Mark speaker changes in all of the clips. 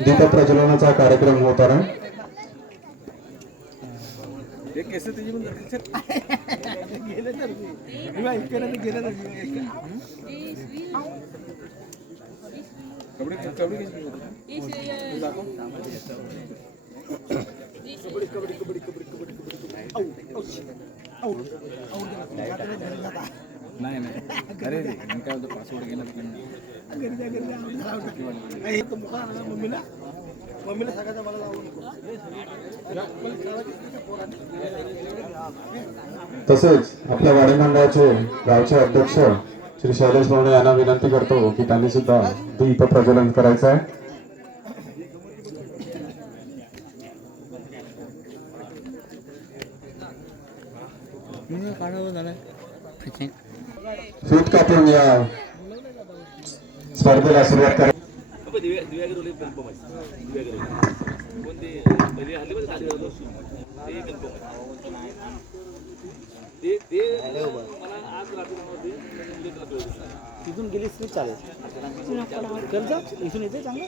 Speaker 1: दीप प्रज्वलनाचा कार्यक्रम होत आहे
Speaker 2: हे नाही नाही अरे रे मी काय होतं पासवर्ड गेला मम्मीला मम्मीला मला
Speaker 1: तसेच आपल्या वाडी मंडळाचे गावचे अध्यक्ष श्री शैलेश भावणे यांना विनंती करतो की त्यांनी सुद्धा दीप प्रज्वलन करायचं आहे. स्पर्धेला सुरुवात करा।
Speaker 2: तिथून गेलीस तरी चालेल. जा. इथून येते चांगलं.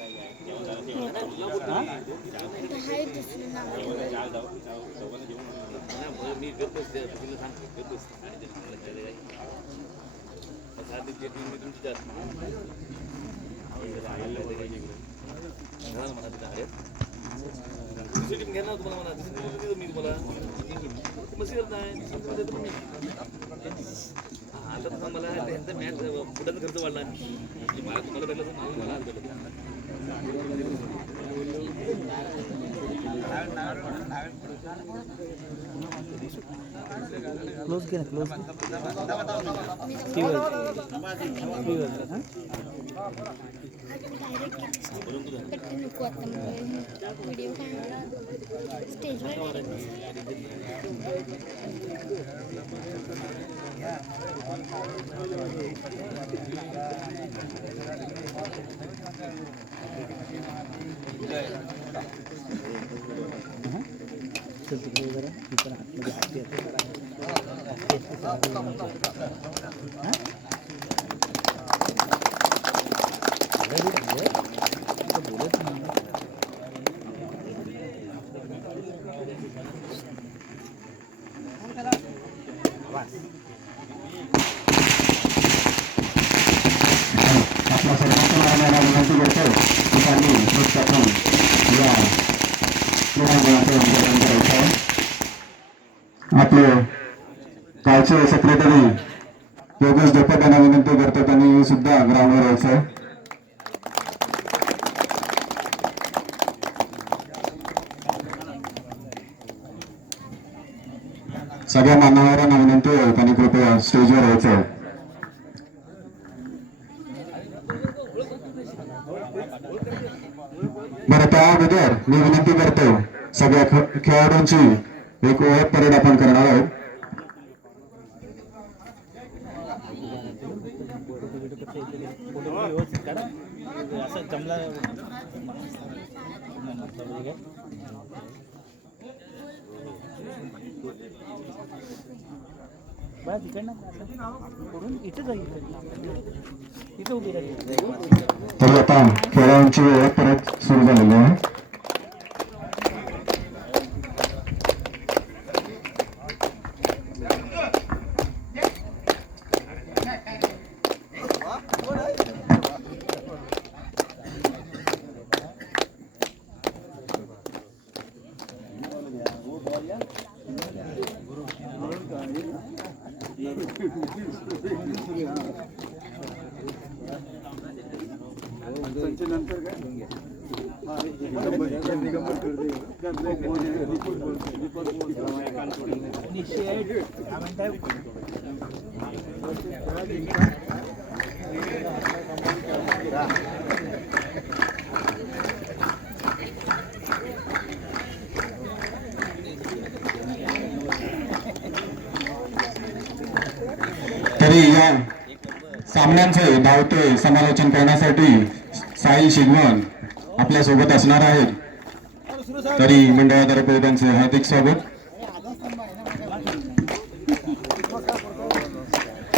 Speaker 2: हा?
Speaker 3: खर्च वाढला मला तुम्हाला भेटलं तर मला मला भेटलं
Speaker 2: क्लोज घे ना क्लोज
Speaker 4: नको आता व्हिडिओ काय स्टेजवर
Speaker 2: चल तिकडे जरा तिकडे आतमध्ये हात येते. हा? अरे रे, अरे, तो बोलत नाही.
Speaker 1: आपल्या सर्वांच्या नावाने विनंती करतो की त्यांनी कृत कापून या क्रीडांगणाचं उद्घाटन करायचं आहे आपले गावचे सेक्रेटरी योगेश देपट यांना विनंती करतो त्यांनी सुद्धा ग्राउंडवर यायचं आहे. सगळ्या मान्यवरांना विनंती आहे त्यांनी कृपया स्टेजवर यायचं आहे. बरं त्या अगोदर मी विनंती करतो सगळ्या खेळाडूंची एक ओळख परेड आपण करणार आहोत
Speaker 2: व्यवस्थित काढा असं जमला बस इकडनं असं करून इथं जाईल इथं उभी राहील
Speaker 1: तर आता खेळांची वेळ परत सुरू झालेली आहे. तरी या सामन्यांचे धावते समालोचन करण्यासाठी साई शिगवण आपल्यासोबत असणार आहेत.
Speaker 5: तरी मंडळातर्फे त्यांचे हार्दिक स्वागत.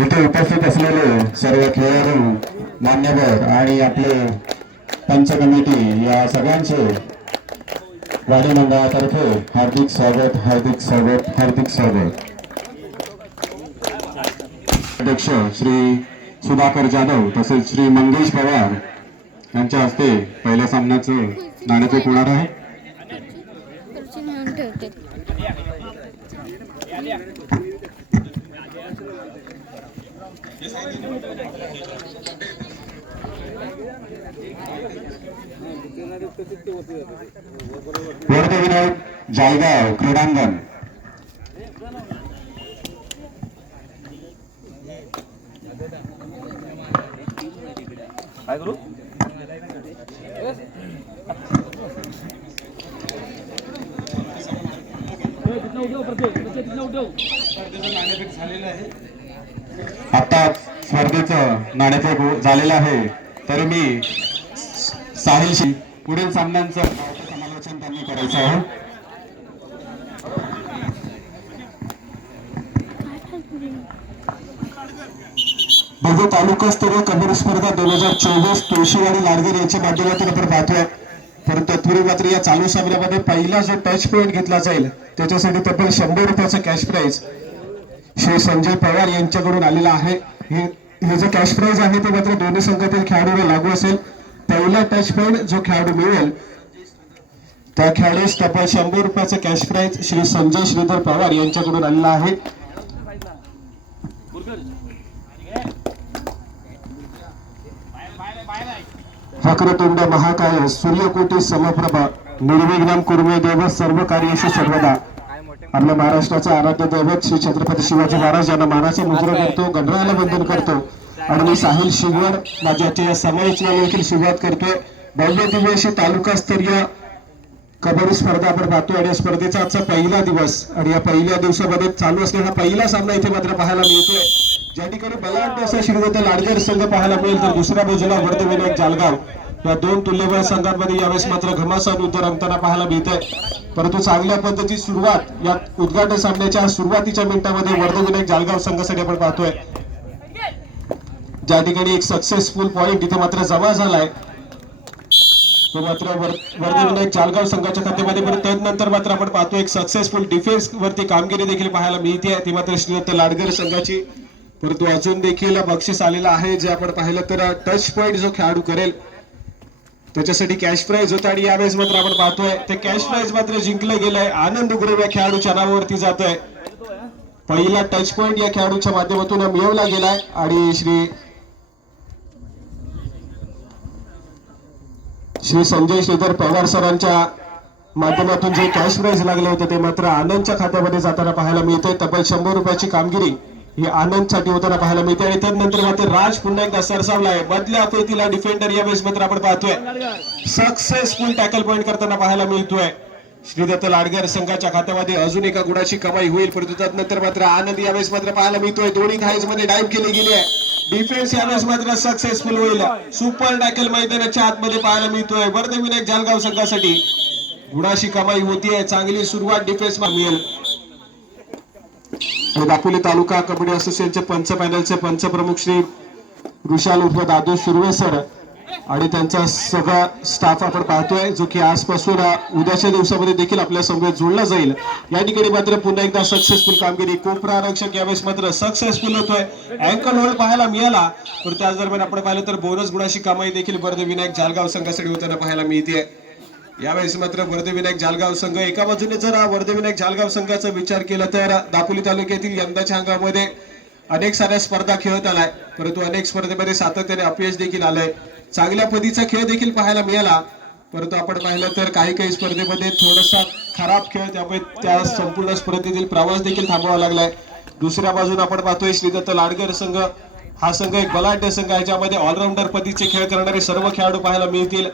Speaker 5: इथे उपस्थित असलेले सर्व खेळाडू मान्यवर आणि आपले पंच कमिटी या सगळ्यांचे वाडी मंडळातर्फे हार्दिक स्वागत हार्दिक स्वागत हार्दिक स्वागत. अध्यक्ष श्री सुधाकर जाधव तसेच श्री मंगेश पवार यांच्या हस्ते पहिल्या सामन्याचं नाणेफेक होणार आहे.
Speaker 1: खुर्ची
Speaker 5: जायगाव क्रीडांगण.
Speaker 6: काय करू?
Speaker 5: आता स्पर्धेचं नाण्याचं झालेलं आहे. तर मी साहिलशी पुढील सामन्यांचं समालोचन त्यांनी करायचं आहे. म्हणजे तालुकास्तरीय कबड्डी स्पर्धा दोन हजार चोवीस तुळशीवाडी लाडगेर यांच्या माध्यमातून आपण पाहतोय. तर तत्पूर्वी मात्र या चालू सामन्यामध्ये पहिला जो टच पॉईंट घेतला जाईल त्याच्यासाठी तब्बल शंभर रुपयाचा कॅश प्राईज श्री संजय पवार यांच्याकडून आलेला आहे. हे जे कॅश प्राईज आहे ते मात्र दोन्ही संघातील खेळाडूला लागू असेल. पहिला टच पॉईंट जो खेळाडू मिळेल त्या खेळाडूस तब्बल शंभर रुपयाचा कॅश प्राईज श्री संजय श्रीधर पवार यांच्याकडून आलेला आहे. वक्रतुंड महाकाय सूर्यकोटी समप्रभा निर्विघ्नम कुर्मे देव सर्व कार्यशी सर्वदा. आपल्या महाराष्ट्राचे आराध्य दैवत श्री छत्रपती शिवाजी महाराज यांना मानाचा मुद्रा करतो गणरायाला वंदन करतो. आणि मी साहिल शिगवड माझ्या या समालोचनाला देखील सुरुवात करतोय. भव्य दिव्य तालुकास्तरीय कबड्डी स्पर्धा आपण पाहतो आणि या स्पर्धेचा आजचा पहिला दिवस आणि या पहिल्या दिवसामध्ये चालू असलेला पहिला सामना इथे मात्र पाहायला मिळतोय. ज्या ठिकाणी बलाढ्य असा शिरवत लाडगर संघ पाहायला मिळेल तर दुसऱ्या बाजूला वर्धविनायक जालगाव. या दोन तुल्यबळ संघांमध्ये यावेळेस मात्र घमासान युद्ध रंगताना पाहायला मिळतंय. परंतु चांगल्या पद्धतीची सुरुवात या उद्घाटन सामन्याच्या सुरुवातीच्या मिनिटामध्ये वर्धविनायक जालगाव संघासाठी आपण पाहतोय. ज्या ठिकाणी एक सक्सेसफुल पॉईंट इथे मात्र जमा झालाय. तो मात्र वर- चालगाव संघाच्या खात्यामध्ये पण त्यानंतर मात्र आपण पाहतो एक सक्सेसफुल डिफेन्स वरती कामगिरी देखील पाहायला मिळते ती मात्र श्रीदत्त लाडगर संघाची. परंतु अजून देखील बक्षीस आलेलं आहे. जे आपण पाहिलं तर टच पॉईंट जो खेळाडू करेल त्याच्यासाठी कॅश प्राईज होता. आणि यावेळेस मात्र आपण पाहतोय ते कॅश प्राईज मात्र जिंकलं गेलंय. आनंद गुरव या खेळाडूच्या नावावरती जातोय. पहिला टच पॉईंट या खेळाडूच्या माध्यमातून मिळवला गेलाय. आणि श्री श्री संजय श्रीधर पवार सरांच्या माध्यमातून जे कॅश प्राईज लागले होते ते मात्र आनंदच्या खात्यामध्ये जाताना पाहायला मिळते तब्बल शंभर रुपयाची कामगिरी ही आनंदसाठी होताना पाहायला मिळते. आणि त्यानंतर मात्र राज पुन्हा एकदा सरसावलाय. मधल्या अफेतीला डिफेंडर यावेळेस मात्र आपण पाहतोय. सक्सेसफुल टॅकल पॉईंट करताना पाहायला मिळतोय. श्रीदत्त लाडगर संघाच्या खात्यामध्ये अजून एका गुणाची कमाई होईल. परंतु त्यानंतर मात्र आनंद यावेळेस मात्र पाहायला मिळतोय. दोन्ही घाईजमध्ये डाईव्ह केली गेली आहे. डिफेन्स यावेळेस मात्र सक्सेसफुल होईल. सुपर टॅकल मैदानाच्या आतमध्ये पाहायला मिळतोय. वर्धविनायक जालगाव संघासाठी. गुणाशी कमाई होतीये चांगली सुरुवात डिफेन्स मिळेल. दापोली तालुका कबड्डी असोसिएशनचे पंच पॅनलचे पंच प्रमुख श्री ऋषाल उर्फ दादू सुर्वे सर. आणि त्यांचा सगळा स्टाफ आपण पाहतोय जो की आजपासून उद्याच्या दिवसामध्ये देखील आपल्यासमोर जोडला जाईल. या ठिकाणी मात्र पुन्हा एकदा सक्सेसफुल कामगिरी. कोपरा आरक्षक यावेळेस मात्र सक्सेसफुल होतोय. अँकल होल्ड पाहायला मिळाला. पण त्याच दरम्यान आपण पाहिलं तर बोनस गुणाशी कमाई देखील वर्ध विनायक जालगाव संघासाठी होताना पाहायला मिळते यावेळेस मात्र वर्धविनायक जालगाव संघ एका बाजूने जर वर्धविनायक जालगाव संघाचा विचार केला तर दापोली तालुक्यातील यंदाच्या हंगामध्ये अनेक साऱ्या स्पर्धा खेळत आलाय. परंतु अनेक स्पर्धेमध्ये सातत्याने अपयश देखील आलंय. चांगल्या पदीचा खेळ देखील पाहायला मिळाला. परंतु आपण पाहिलं तर काही काही स्पर्धेमध्ये थोडासा खराब खेळ त्यामुळे त्या संपूर्ण स्पर्धेतील प्रवास देखील थांबवावा लागलाय. दुसऱ्या बाजून आपण पाहतोय श्रीदत्त लाडगर संघ. हा संघ एक बलाढ्य संघ आहे ज्यामध्ये ऑलराऊंडर पदीचे खेळ करणारे सर्व खेळाडू पाहायला मिळतील.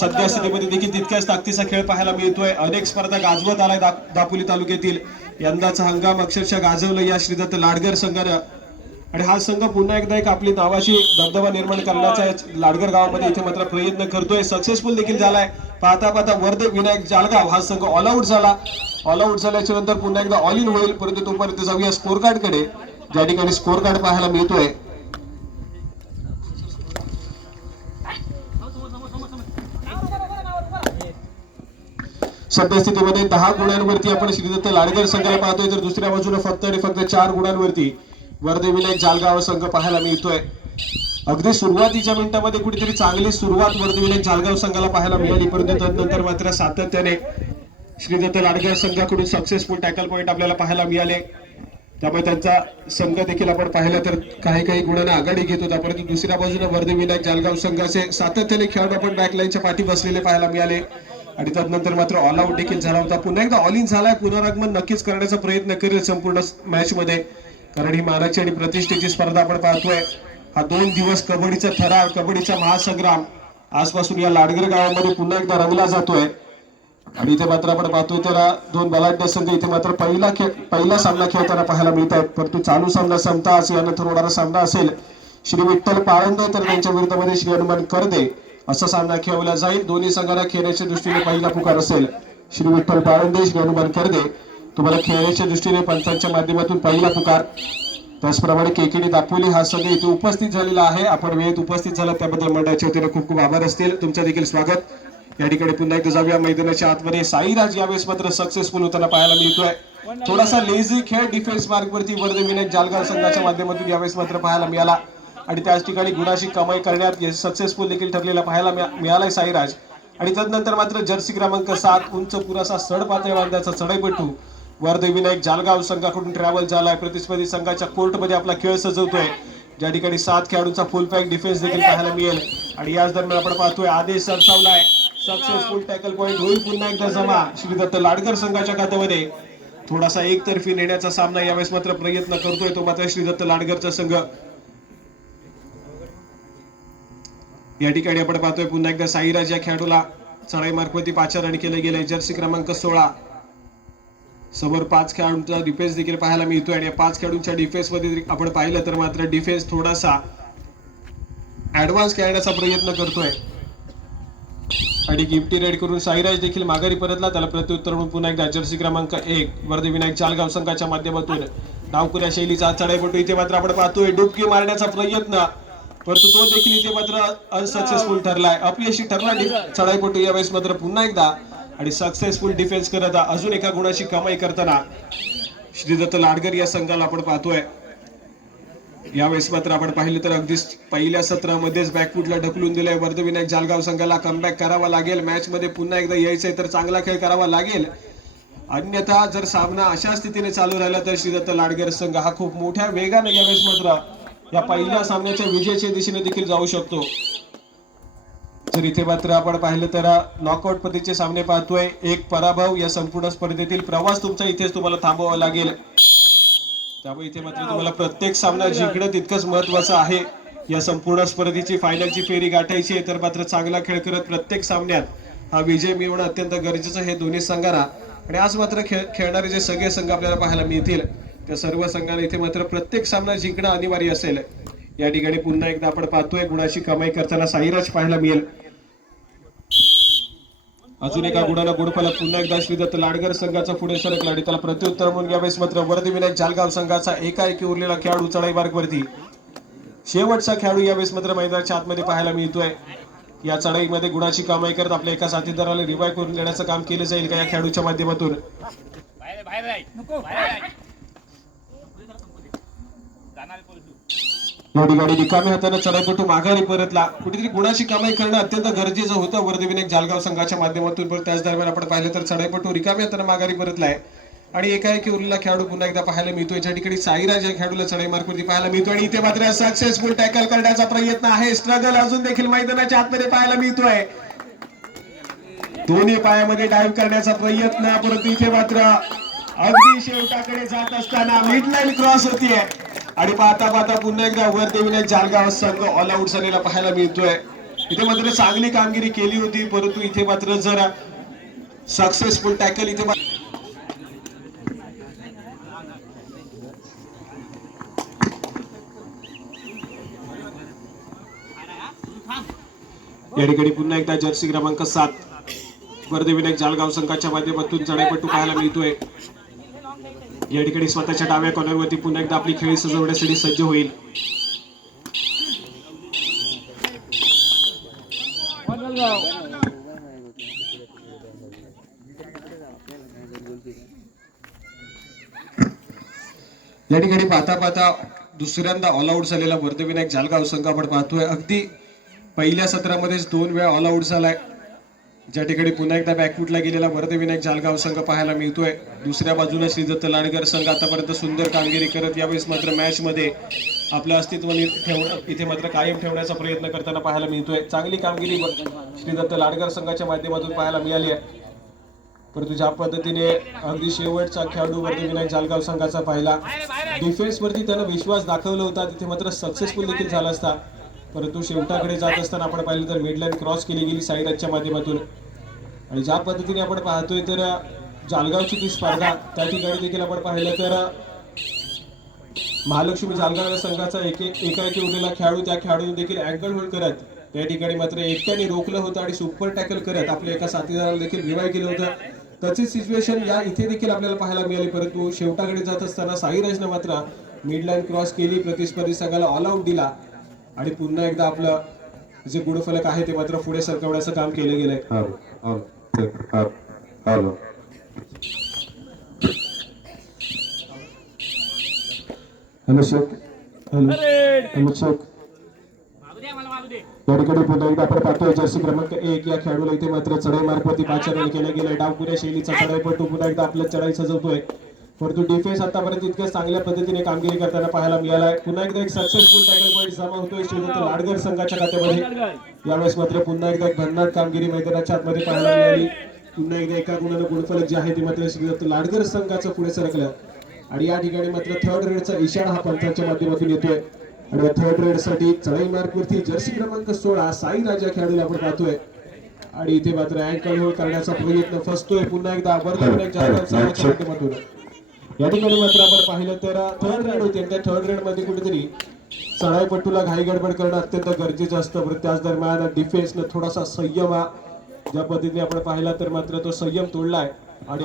Speaker 5: सध्या स्थितीमध्ये देखील तितक्याच ताकदीचा खेळ पाहायला मिळतोय. अनेक स्पर्धा गाजवत आलाय दा- दापोली तालुक्यातील. यंदाचा हंगाम अक्षरशः गाजवलं या श्रीदत्त लाडगर संघानं. आणि हा संघ पुन्हा एकदा एक आपली नावाशी दबदबा निर्माण करण्याचा लाडगर गावामध्ये इथे मात्र प्रयत्न करतोय. सक्सेसफुल देखील झालाय. पाहता पाहता वर्ध विनायक जालगाव हा संघ ऑल आउट झाला. ऑल आऊट झाल्याच्यानंतर पुन्हा एकदा ऑल इन होईल. परंतु तोपर्यंत जाऊया स्कोर कार्डकडे ज्या ठिकाणी स्कोर कार्ड पाहायला मिळतोय. सद्यस्थितीमध्ये दहा गुणांवरती आपण श्रीदत्त लाडगर संघाला पाहतोय. तर दुसऱ्या बाजूला फक्त आणि फक्त चार गुणांवरती वर्धे विनायक जालगाव संघ पाहायला मिळतोय. अगदी सुरुवातीच्या मिनिटामध्ये कुठेतरी चांगली सुरुवात वर्धे जालगाव संघाला पाहायला मिळाली. परंतु तदनंतर मात्र सातत्याने श्रीदत्त लाडगर संघाकडून सक्सेसफुल टॅकल पॉईंट आपल्याला पाहायला मिळाले. त्यामुळे त्यांचा संघ देखील आपण पाहिलं तर काही काही गुणांना आघाडी घेत होता. परंतु दुसऱ्या बाजूने वर्धविनायक जालगाव संघाचे सातत्याने खेळाडू आपण बॅकलाईनच्या पाठी बसलेले पाहायला मिळाले. आणि त्यानंतर मात्र ऑल आऊट देखील झाला होता. पुन्हा एकदा ऑल इन झालाय. पुनरागमन नक्कीच करण्याचा प्रयत्न करेल संपूर्ण मॅच मध्ये. कारण ही मानाची आणि प्रतिष्ठेची स्पर्धा आपण पाहतोय. हा दोन दिवस कबड्डीचा थरार कबड्डीचा महासंग्राम. आजपासून या लाडगर गावामध्ये पुन्हा एकदा रंगला जातोय. आणि इथे मात्र आपण पाहतोय त्याला दोन बलाढ्य संघ इथे मात्र पहिला खेळ पहिला सामना खेळताना पाहायला मिळत आहेत परंतु चालू सामना संपताच यानंतर होणारा सामना असेल. श्री विठ्ठल पाळंदे तर त्यांच्या विरुद्धमध्ये श्री हनुमान करदे असा सामना खेळवला जाईल. दोन्ही संघांना खेळण्याच्या दृष्टीने पहिला पुकार असेल. श्री विठ्ठल पाळंदे श्री हनुमान करदे. तुम्हाला खेळाच्या दृष्टीने पंचांच्या माध्यमातून पहिला पुकार. त्याचप्रमाणे केकेडी दापोली हा संघ इथे उपस्थित झालेला आहे. आपण वेळेत उपस्थित झाला त्याबद्दल मंडळाच्या वतीने खूप खूप आभार असतील. तुमचं देखील स्वागत. या ठिकाणी पुन्हा एकदा जाऊया. मैदानाच्या आतमध्ये साईराज यावेळेस मात्र सक्सेसफुल होताना पाहायला मिळतोय. थोडासा लेझी खेळ डिफेन्स मार्गवरती वर्ध विनायक जालगाव संघाच्या माध्यमातून यावेळेस मात्र पाहायला मिळाला. आणि त्याच ठिकाणी गुणाशी कमाई करण्यात सक्सेसफुल देखील ठरलेला पाहायला मिळालाय साईराज. आणि तदनंतर मात्र जर्सी क्रमांक सात उंच पुरासा सड पातळी बांधण्याचा चढाईपटू वर्ध विनायक जालगाव संघाकडून ट्रॅव्हल झालाय. प्रतिस्पर्धी संघाच्या कोर्टमध्ये आपला खेळ सजवतोय. ज्या ठिकाणी सात खेळाडूंचा फुल पॅक डिफेन्स देखील पाहायला मिळेल. आणि याच दरम्यान आपण पाहतोय आदेश सरसावलाय. सक्सेसफुल टॅकल पॉईंट होईल पुन्हा एकदा जमा. श्री दत्त लाडकर संघाच्या खात्यामध्ये. थोडासा एकतर्फी नेण्याचा सामना यावेळेस मात्र प्रयत्न करतोय तो मात्र श्री दत्त लाडकरचा संघ. या ठिकाणी आपण पाहतोय पुन्हा एकदा साईराज या खेळाडूला चढाई मार्फती पाचारण केले गेले जर्सी क्रमांक सोळा. समोर पाच खेळाडूंचा डिफेन्स देखील पाहायला मिळतोय आणि या पाच खेळाडूंच्या डिफेन्समध्ये आपण पाहिलं तर मात्र डिफेन्स थोडासा ऍडव्हान्स खेळण्याचा प्रयत्न करतोय. आणि गिफ्टी रेड करून साईराज देखील माघारी परतला. त्याला प्रत्युत्तर म्हणून पुन्हा एकदा जर्सी क्रमांक एक वर्धे विनायक चालगाव संघाच्या माध्यमातून. डावकुऱ्या शैलीचा चढाईपटू इथे मात्र आपण पाहतोय. डुबकी मारण्याचा प्रयत्न. परंतु तो देखील इथे मात्र अनसक्सेसफुल ठरलाय. अपयशी ठरला डि- चढाईपटू यावेळेस मात्र पुन्हा एकदा आणि सक्सेसफुल डिफेन्स करत अजून एका गुणाची कमाई करताना श्रीदत्त लाडगर या संघाला आपण पाहतोय. यावेळेस मात्र आपण पाहिलं तर अगदीच पहिल्या सत्रामध्येच बॅकफुटला ढकलून दिलंय वर्धविनायक जालगाव संघाला कमबॅक करावा लागेल. मॅच मध्ये पुन्हा एकदा यायचंय तर चांगला खेळ करावा लागेल. अन्यथा जर सामना अशा स्थितीने चालू राहिला तर श्रीदत्त लाडगर संघ हा खूप मोठ्या वेगाने यावेळेस मात्र या पहिल्या सामन्याच्या विजयाच्या दिशेने देखील जाऊ शकतो. जर इथे मात्र आपण पाहिलं तर नॉकआउट पद्धतीचे सामने पाहतोय. एक पराभव या संपूर्ण स्पर्धेतील प्रवास तुमचा इथेच तुम्हाला थांबवावा लागेल. त्यामुळे इथे मात्र तुम्हाला प्रत्येक सामना जिंकणं तितकंच महत्वाचं आहे. या संपूर्ण स्पर्धेची फायनलची फेरी गाठायची आहे तर मात्र चांगला खेळ करत प्रत्येक सामन्यात हा विजय मिळवणं अत्यंत गरजेचं हे दोन्ही संघांना. आणि आज मात्र खेळ खेळणारे जे सगळे संघ आपल्याला पाहायला मिळतील त्या सर्व संघांना इथे मात्र प्रत्येक सामना जिंकणं अनिवार्य असेल. या ठिकाणी पुन्हा एकदा आपण पाहतोय गुणाची कमाई करताना साईराज पाहायला मिळेल. अजून एका गुणाला गुणफलक पुन्हा एकदा श्रीदत्त लाडगर संघाचा पुढे सरकला आणि त्याला प्रत्युत्तर म्हणून यावेळेस मात्र वर्धी विनायक जालगाव संघाचा एकाएकी उरलेला खेळाडू चढाई मार्गवरती. शेवटचा खेळाडू यावेळेस मात्र मैदानाच्या आतमध्ये पाहायला मिळतोय. या चढाईमध्ये गुणाची कमाई करत आपल्या एका साथीदाराला रिवाय करून देण्याचं काम केलं जाईल का या खेळाडूच्या माध्यमातून?
Speaker 3: गाडी बाहेर
Speaker 5: हाताने चढाईपटू माघारी परतला. कुठेतरी गुणाची कमाई करणं अत्यंत गरजेचं होतं. वर्धी जालगाव संघाच्या माध्यमातून पण त्याच दरम्यान आपण पाहिलं तर चढाईपटू रिकाम्या हाताने माघारी परतलाय. आणि एकाएकी उरलेला खेळाडू पुन्हा एकदा पाहायला मिळतो याच्या ठिकाणी साईराज या खेळाडूला चढाई मार्कवरती पाहायला मिळतो आणि इथे मात्र सक्सेसफुल टॅकल करण्याचा प्रयत्न आहे. स्ट्रगल अजून देखील मैदानाच्या आतमध्ये पाहायला मिळतोय. दोन्ही पायामध्ये डाईव्ह करण्याचा प्रयत्न. परंतु इथे मात्र अगदी शेवटाकडे जात असताना मिडलाईन क्रॉस होतीये. आणि पाहता पाहता पुन्हा एकदा वरदेवीने जालगाव संघ ऑल आउट झालेला पाहायला मिळतोय. इथे मात्र चांगली कामगिरी केली होती परंतु इथे मात्र जरा सक्सेसफुल टॅकल इथे या ठिकाणी पुन्हा एकदा जर्सी क्रमांक सात. वरदेवीने जालगाव संघाच्या माध्यमातून चढाईपटू पाहायला मिळतोय. या ठिकाणी स्वतःच्या डाव्या कॉर्नरवरती पुन्हा एकदा आपली खेळी सजवण्यासाठी सज्ज होईल. या ठिकाणी पाहता पाहता दुसऱ्यांदा ऑल आऊट झालेला वर्धविनायक जालगाव संघ आपण पाहतोय. अगदी पहिल्या सत्रामध्येच दोन वेळा ऑल आऊट झालाय. ज्या ठिकाणी पुन्हा एकदा बॅकफूटला गेलेला वरदविनायक जालगाव संघ पाहायला मिळतोय. दुसऱ्या बाजूला श्रीदत्त लाडगर संघ आतापर्यंत सुंदर कामगिरी करत यावेळेस मात्र मॅच मध्ये आपलं अस्तित्व ठेवणं इथे मात्र कायम ठेवण्याचा प्रयत्न करताना पाहायला मिळतोय. चांगली कामगिरी श्रीदत्त लाडगर संघाच्या माध्यमातून पाहायला मिळाली आहे. परंतु ज्या पद्धतीने अगदी शेवटचा खेळाडू वरती विनायक जालगाव संघाचा पाहिला डिफेन्सवरती त्यानं विश्वास दाखवला होता तिथे मात्र सक्सेसफुल देखील झाला असता. परंतु शेवटाकडे जात असताना आपण पाहिलं तर मिडलाईन क्रॉस केली गेली साईराजच्या माध्यमातून. आणि ज्या पद्धतीने आपण पाहतोय तर जालगावची ती स्पर्धा त्या ठिकाणी देखील आपण पाहिलं तर महालक्ष्मी जालगाव संघाचा एक एकाएकी उरलेला खेळाडू त्या खेळाडूने देखील अँकल होल्ड करत त्या ठिकाणी मात्र एकट्याने रोखलं होतं आणि सुपर टॅकल करत आपल्या एका साथीदाराला देखील रिवाय केलं होतं. तशीच सिच्युएशन या इथे देखील आपल्याला पाहायला मिळाली परंतु शेवटाकडे जात असताना साईराजनं मात्र मिडलाईन क्रॉस केली प्रतिस्पर्धी संघाला ऑल आऊट दिला. आणि पुन्हा एकदा आपलं जे गुणफलक आहे ते मात्र पुढे सरकवण्याचं काम केलं गेलंय. हॅलो शेख. हॅलो. या ठिकाणी पुन्हा एकदा आपण पाहतोय जर्सी क्रमांक एक या खेळाडूला इथे मात्र चढाई मार्फत पाच रन केलं गेलं डावपुऱ्या शैलीचा चढाईपटू पुन्हा एकदा आपल्या चढाई सजवतोय. परंतु डिफेन्स आतापर्यंत इतक्या चांगल्या पद्धतीने कामगिरी करताना पाहायला मिळालाय. पुन्हा एकदा एक सक्सेसफुल टॅकल पॉईंट जमा होतोय. श्रीदत्त लाडगर संघाच्या खात्यामध्ये. यावेळेस मात्र पुन्हा एकदा एक भन्नाट कामगिरी मैदानाच्या आतमध्ये पाहायला मिळाली. पुन्हा एकदा एका गुणानं गुणफलक जे आहे ते मात्र श्रीदत्त लाडगर संघाचं पुढे सरकलं. आणि या ठिकाणी मात्र थर्ड रेडचा इशारा हा पंचांच्या माध्यमातून येतोय. आणि थर्ड रेडसाठी चढाई मार्कवरती जर्सी क्रमांक सोळा साई राजा खेळाडूला आपण पाहतोय. आणि इथे मात्र अँकल होल्ड करण्याचा प्रयत्न फसतोय. पुन्हा एकदा माध्यमातून. या ठिकाणी मात्र आपण पाहिलं तर थर्ड रेड होते आणि त्या थर्ड रेडमध्ये कुठेतरी चढाईपट्टूला घाई गडबड करणं अत्यंत गरजेचं असतं. बरं त्याच दरम्यान डिफेन्सनं थोडासा संयम हा ज्या पद्धतीने आपण पाहिला तर मात्र तो संयम तोडलाय. आणि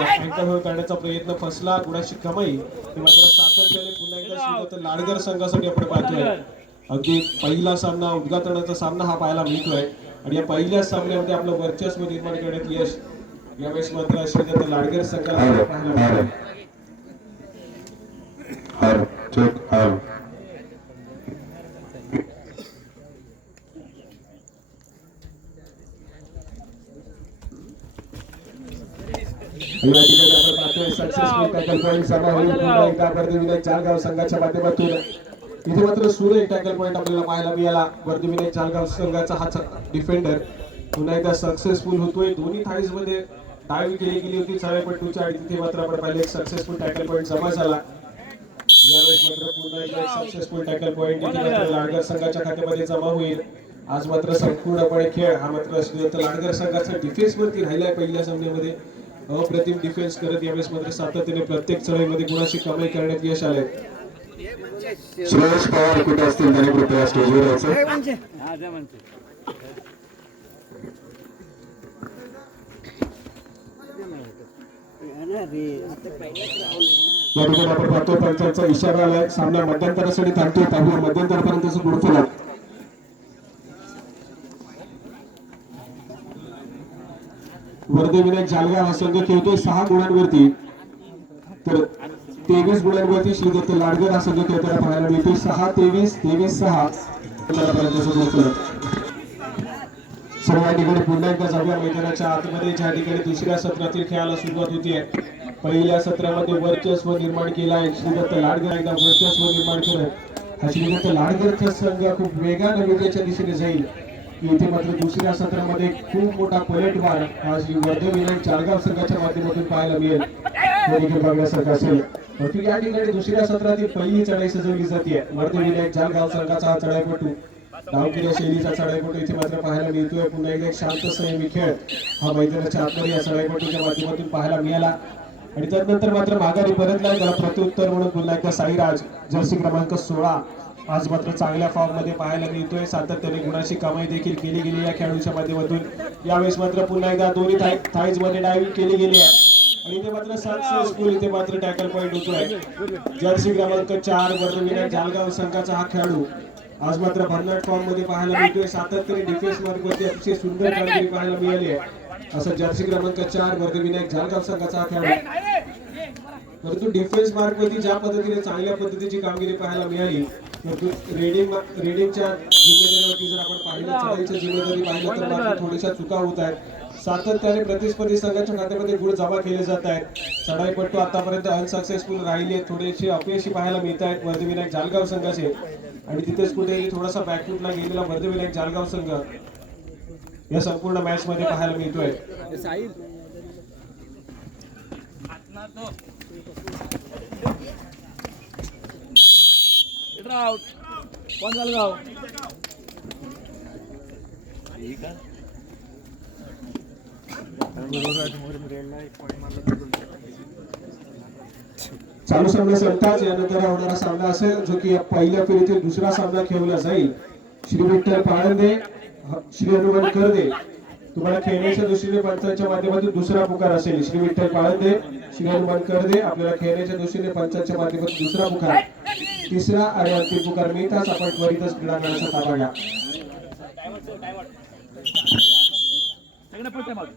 Speaker 5: करण्याचा प्रयत्न फसला. गुणाची कमाई मात्र सातत्याने पुन्हा एकदा लाडगर संघासाठी आपण पाहतोय. अगदी पहिला सामना उद्घाटनाचा सामना हा पाहायला मिळतोय. आणि या पहिल्याच सामन्यामध्ये आपलं वर्चस्व निर्माण करण्यात यश यावेळेस मात्र श्रीदत्त लाडगर संघाला पाहायला मिळतोय आणि या ठिकाणी आपण पाहतोय सक्सेसफुल टॅकल पॉईंट जमा होईल पुन्हा एकदा वर्धविनायक जालगाव संघाच्या माध्यमातून इथे मात्र सुरू एक टॅकल पॉईंट आपल्याला पाहायला मिळाला वर्धविनायक जालगाव संघाचा हा डिफेंडर पुन्हा एकदा सक्सेसफुल होतोय दोन्ही थाळीजमध्ये डावी केली गेली होती चढाईपट्टूच्या आणि तिथे मात्र आपण पाहिलं सक्सेसफुल टॅकल पॉईंट जमा झाला यावेळेस मात्र पुन्हा एकदा सक्सेसफुल टॅकल पॉईंट लाडगर संघाच्या खात्यामध्ये जमा होईल. आज मात्र संपूर्णपणे खेळ हा मात्र लाडगर संघाचा डिफेन्स वरती राहिलाय पहिल्या सामन्यामध्ये. अप्रतिम डिफेन्स करत यावेळेस मात्र सातत्याने प्रत्येक चढाईमध्ये गुणाची कमाई करण्यात यश आले
Speaker 1: सुरेश पवार कुठे असतील त्यांनी कृपया स्टेजवर यायचं.
Speaker 5: या ठिकाणी आपण पाहतो पंचायतचा इशारा आलाय. सामना मध्यंतरासाठी थांबतोय. पाहूया मध्यंतरपर्यंतचं गुणफलक वर्धे विनायक जालगाव हा संघ खेळतोय सहा गुणांवरती. तर तेवीस गुणांवरती श्रीदत्त लाडगर हा संघ खेळताना पाहायला मिळतोय. सहा तेवीस तेवीस सहा. पर्यंत गुणफलक सर्व या ठिकाणी पुन्हा एकदा जाऊया. मैदानाच्या आतमध्ये ज्या ठिकाणी दुसऱ्या सत्रातील खेळाला सुरुवात होती. आहे पहिल्या सत्रामध्ये वर्चस्व निर्माण केला आहे. श्रीदत्त लाडगर एकदा वर्चस्व निर्माण करत हा श्रीदत्त लाडगरचा संघ खूप वेगानं विजयाच्या दिशेने जाईल. इथे मात्र दुसऱ्या सत्रामध्ये खूप मोठा पलटवार हा श्री वर्धे विनायक चारगाव संघाच्या माध्यमातून पाहायला मिळेल. तो बघण्यासारखं असेल. परंतु या ठिकाणी दुसऱ्या सत्रातील पहिली चढाई सजवली जाते. वर्धे विनायक जालगाव संघाचा हा चढाईपटू. डावकिऱ्या शैलीचा चढाईपटू इथे मात्र पाहायला मिळतोय. पुन्हा एकदा एक शांत संयमी खेळ. हा मैदानाच्या आतमध्ये या चढाईपटूच्या माध्यमातून पाहायला मिळाला. आणि त्यानंतर मात्र माघारी परतला त्याला प्रत्युत्तर म्हणून पुन्हा एकदा साईराज जर्सी क्रमांक सोळा. आज मात्र चांगल्या फॉर्ममध्ये पाहायला मिळतोय. सातत्याने गुणाची कमाई देखील केली गेली या खेळाडूच्या माध्यमातून. यावेळेस मात्र पुन्हा एकदा दोन्ही थाईजमध्ये डायव्हिंग केली गेली आहे. आणि इथे मात्र सक्सेसफुल इथे मात्र टॅकल पॉईंट होतोय जर्सी क्रमांक चार वर्धविनायक जालगाव संघाचा हा खेळाडू आज मात्र भन्नाट फॉर्ममध्ये पाहायला मिळतोय. सातत्याने डिफेन्स मार्कमध्ये अतिशय सुंदर कामगिरी पाहायला मिळाली आहे. असं जर्सी क्रमांक चार वर्धविनायक जालगाव संघाचा हा खेळाडू परंतु डिफेन्स मार्कमध्ये ज्या पद्धतीने चांगल्या पद्धतीची कामगिरी पाहायला मिळाली परंतु रेडिंग रेडिंगच्या जिम्मेदारीवरती जर आपण पाहिलं चढाईच्या जिम्मेदारी पाहिलं तर थोड्याशा चुका होत आहेत. सातत्याने प्रतिस्पर्धी संघाच्या खात्यामध्ये गुण जमा केले जात आहेत. चढाईपट्टू आतापर्यंत अनसक्सेसफुल राहिले. थोडेसे अपयशी पाहायला मिळत आहेत वर्धविनायक जालगाव संघाचे. आणि तिथेच कुठेही थोडासा बॅकफुटला गेलेला वर्धविनायक जालगाव संघ या संपूर्ण मॅच मध्ये पाहायला मिळतोय.
Speaker 2: कोण झालं गाव
Speaker 3: ठीक आहे
Speaker 5: चालू सामना संपताच यानंतर होणारा सामना असेल जो की पहिल्या फेरीतील दुसरा सामना खेळला जाईल. श्री विठ्ठल पाळंदे श्री हनुमान करदे. तुम्हाला खेळण्याच्या दृष्टीने पंचांच्या माध्यमातून दुसरा पुकार असेल. श्री विठ्ठल पाळंदे श्री हनुमान करदे आपल्याला खेळण्याच्या दृष्टीने पंचांच्या माध्यमातून दुसरा पुकार. तिसरा आणि अंतिम पुकार मिळताच आपण त्वरितच क्रीडांगणाचा ताबा घ्या.
Speaker 2: എങ്ങനെ പോയിട്ടാ മതി.